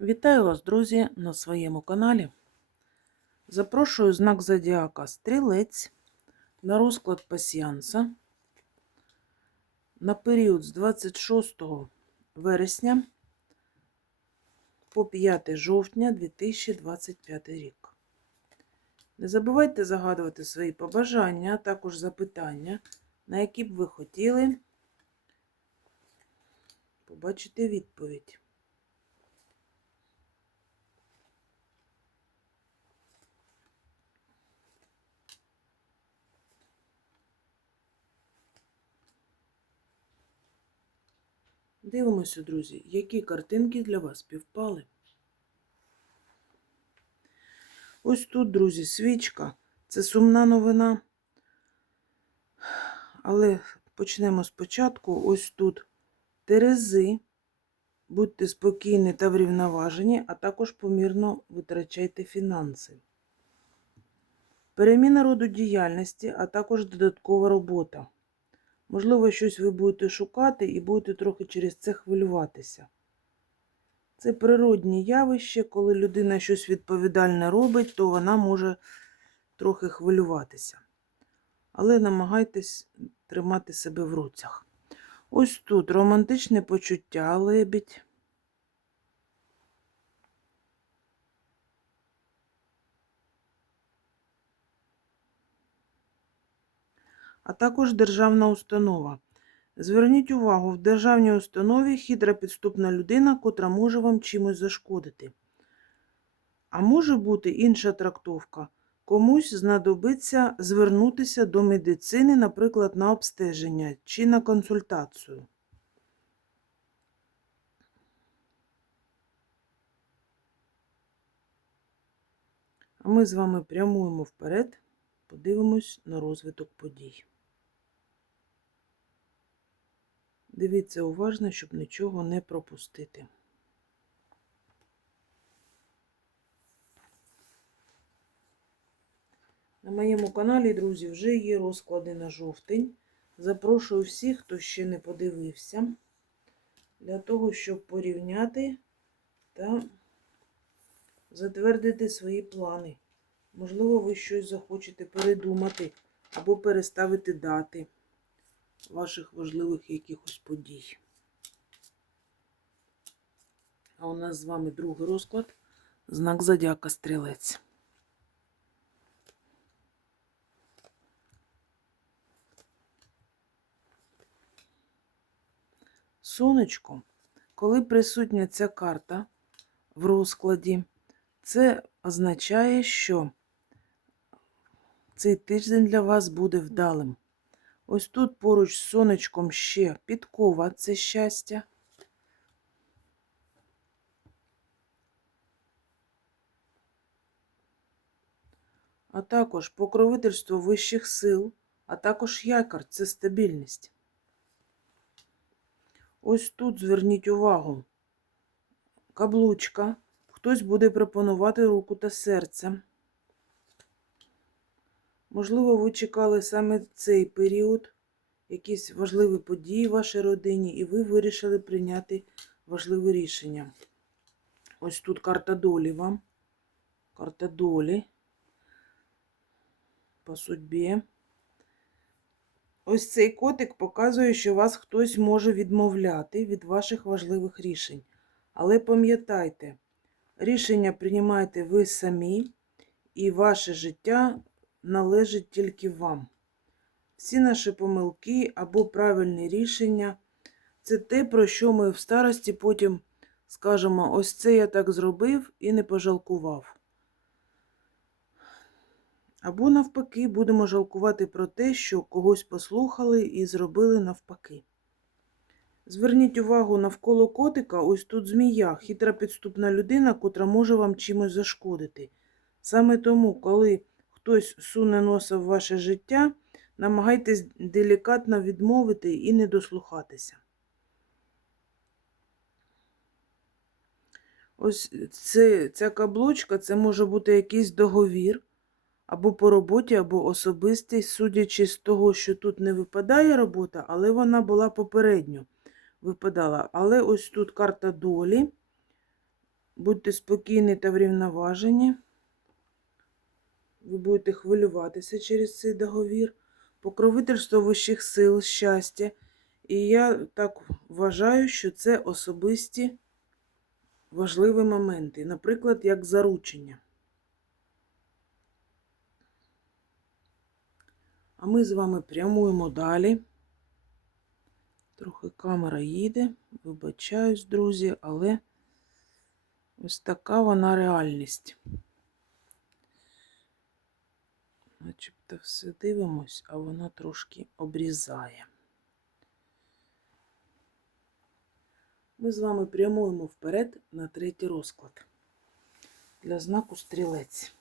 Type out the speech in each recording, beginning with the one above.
Вітаю вас, друзі, на своєму каналі. Запрошую знак Зодіака Стрілець на розклад пасіянса на період з 26 вересня по 5 жовтня 2025 рік. Не забувайте загадувати свої побажання, а також запитання, на які б ви хотіли побачити відповідь. Дивимося, друзі, які картинки для вас співпали. Ось тут, друзі, свічка. Це сумна новина. Але почнемо спочатку. Ось тут терези. Будьте спокійні та врівноважені, а також помірно витрачайте фінанси. Переміна роду діяльності, а також додаткова робота. Можливо, щось ви будете шукати і будете трохи через це хвилюватися. Це природні явище, коли людина щось відповідальне робить, то вона може трохи хвилюватися. Але намагайтесь тримати себе в руцях. Ось тут романтичне почуття лебідь. А також державна установа. Зверніть увагу, в державній установі хитра підступна людина, котра може вам чимось зашкодити. А може бути інша трактовка. Комусь знадобиться звернутися до медицини, наприклад, на обстеження чи на консультацію. А ми з вами прямуємо вперед, подивимось на розвиток подій. Дивіться уважно, щоб нічого не пропустити. На моєму каналі, друзі, вже є розклади на жовтень. Запрошую всіх, хто ще не подивився, для того, щоб порівняти та затвердити свої плани. Можливо, ви щось захочете передумати або переставити дати ваших важливих якихось подій. А у нас з вами другий розклад. Знак Зодіака Стрілець. Сонечко, коли присутня ця карта в розкладі, це означає, що цей тиждень для вас буде вдалим. Ось тут поруч з сонечком ще підкова це щастя. А також покровительство вищих сил, а також якор це стабільність. Ось тут зверніть увагу. Каблучка. Хтось буде пропонувати руку та серце. Можливо, ви чекали саме цей період, якісь важливі події в вашій родині, і ви вирішили прийняти важливе рішення. Ось тут карта долі вам. Карта долі. По судьбі. Ось цей котик показує, що вас хтось може відмовляти від ваших важливих рішень. Але пам'ятайте, рішення приймаєте ви самі, і ваше життя належить тільки вам. Всі наші помилки або правильні рішення це те, про що ми в старості потім скажемо: ось це я так зробив і не пожалкував. Або, навпаки, будемо жалкувати про те, що когось послухали і зробили навпаки. Зверніть увагу навколо котика, ось тут змія, хитра підступна людина, котра може вам чимось зашкодити. Саме тому, коли хтось суне носа в ваше життя, намагайтесь делікатно відмовити і не дослухатися. Ось це, ця каблучка це може бути якийсь договір, або по роботі, або особистість, судячи з того, що тут не випадає робота, але вона була попередньо випадала. Але ось тут карта долі. Будьте спокійні та врівноважені. Ви будете хвилюватися через цей договір. Покровительство вищих сил, щастя. І я так вважаю, що це особисті важливі моменти. Наприклад, як заручення. А ми з вами прямуємо далі. Трохи камера їде, вибачаюсь, друзі, але ось така вона реальність. Начебто все дивимось, а вона трошки обрізає. Ми з вами прямуємо вперед на третій розклад для знаку стрілець.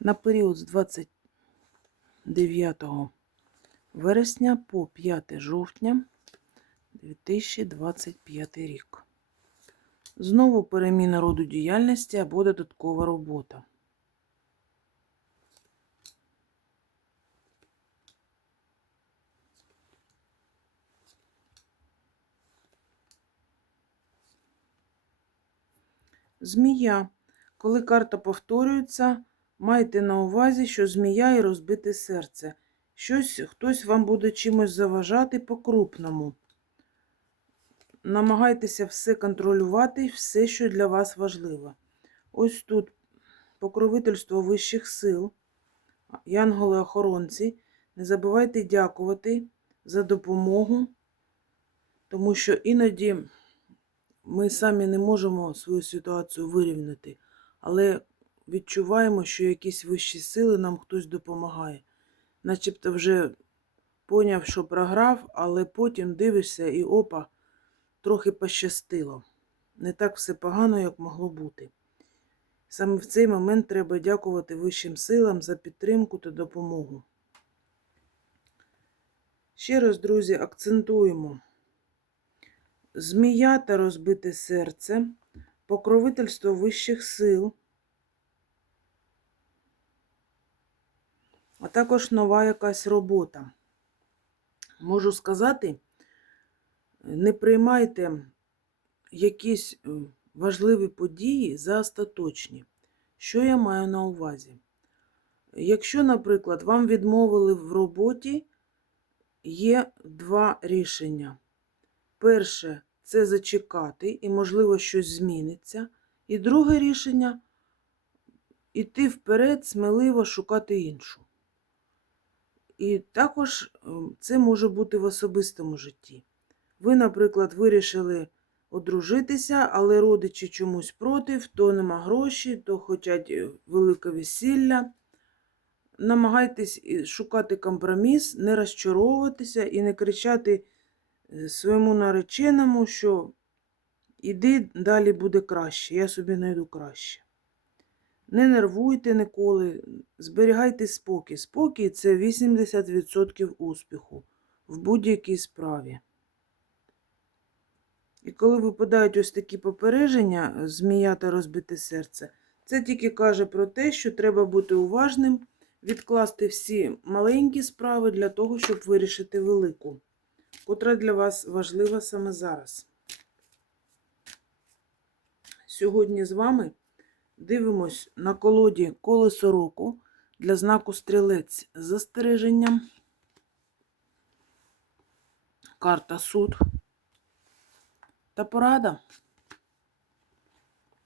На період з 29 вересня по 5 жовтня 2025 рік. Знову переміна роду діяльності або додаткова робота. Змія. Коли карта повторюється, Майте на увазі, що змія і розбите серце. Щось хтось вам буде чимось заважати по-крупному. Намагайтеся все контролювати, все, що для вас важливо. Ось тут покровительство вищих сил, янголи-охоронці. Не забувайте дякувати за допомогу, тому що іноді ми самі не можемо свою ситуацію вирівняти. Але відчуваємо, що якісь вищі сили нам хтось допомагає. Начебто вже поняв, що програв, але потім дивишся і опа, трохи пощастило. Не так все погано, як могло бути. Саме в цей момент треба дякувати вищим силам за підтримку та допомогу. Ще раз, друзі, акцентуємо. Змія та розбите серце, покровительство вищих сил, а також нова якась робота. Можу сказати, не приймайте якісь е, важливі події за остаточні. Що я маю на увазі? Якщо, наприклад, вам відмовили в роботі, є два рішення. Перше це зачекати, і, можливо, щось зміниться. І друге рішення іти вперед, сміливо шукати іншу. І також ем, це може бути в особистому житті. Ви, наприклад, вирішили одружитися, але родичі чомусь проти, то нема гроші, то хочуть е, велике весілля. Намагайтесь шукати компроміс, не розчаровуватися і не кричати е, своєму нареченому, що іди далі буде краще, я собі знайду краще. Не нервуйте ніколи, зберігайте спокій. Спокій це 80% успіху в будь-якій справі. І коли випадають ось такі попередження, змія та розбите серце, це тільки каже про те, що треба бути уважним, відкласти всі маленькі справи для того, щоб вирішити велику, котра для вас важлива саме зараз. Сьогодні з вами. Дивимось на колоді колесо року для знаку стрілець з застереженням. Карта суд та порада.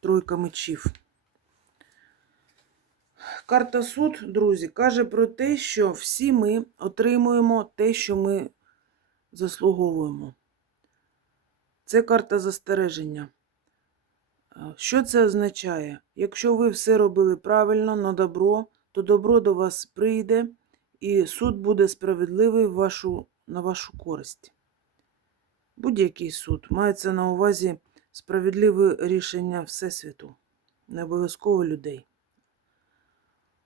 Тройка мечів. Карта суд, друзі, каже про те, що всі ми отримуємо те, що ми заслуговуємо. Це карта застереження. Що це означає? Якщо ви все робили правильно, на добро, то добро до вас прийде, і суд буде справедливий вашу, на вашу користь. Будь-який суд мається на увазі справедливе рішення Всесвіту. не обов'язково людей.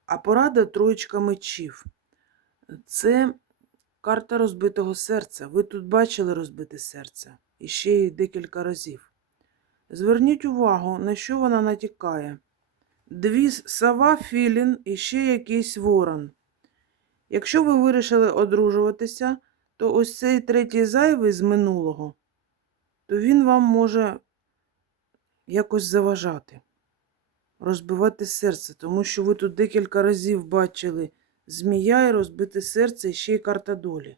А порада троєчка мечів. Це карта розбитого серця. Ви тут бачили розбите серце і ще й декілька разів. Зверніть увагу, на що вона натякає. Дві сова, філін і ще якийсь ворон. Якщо ви вирішили одружуватися, то ось цей третій зайвий з минулого, то він вам може якось заважати, розбивати серце, тому що ви тут декілька разів бачили змія і розбите серце і ще й карта долі.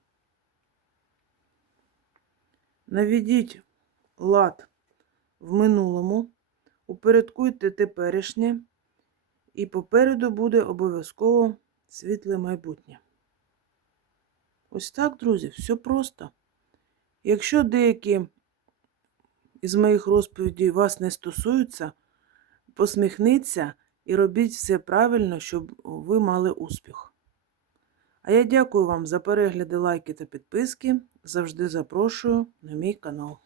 Наведіть лад в минулому, упорядкуйте теперішнє, і попереду буде обов'язково світле майбутнє. Ось так, друзі, все просто. Якщо деякі із моїх розповідей вас не стосуються, посміхніться і робіть все правильно, щоб ви мали успіх. А я дякую вам за перегляди, лайки та підписки. Завжди запрошую на мій канал.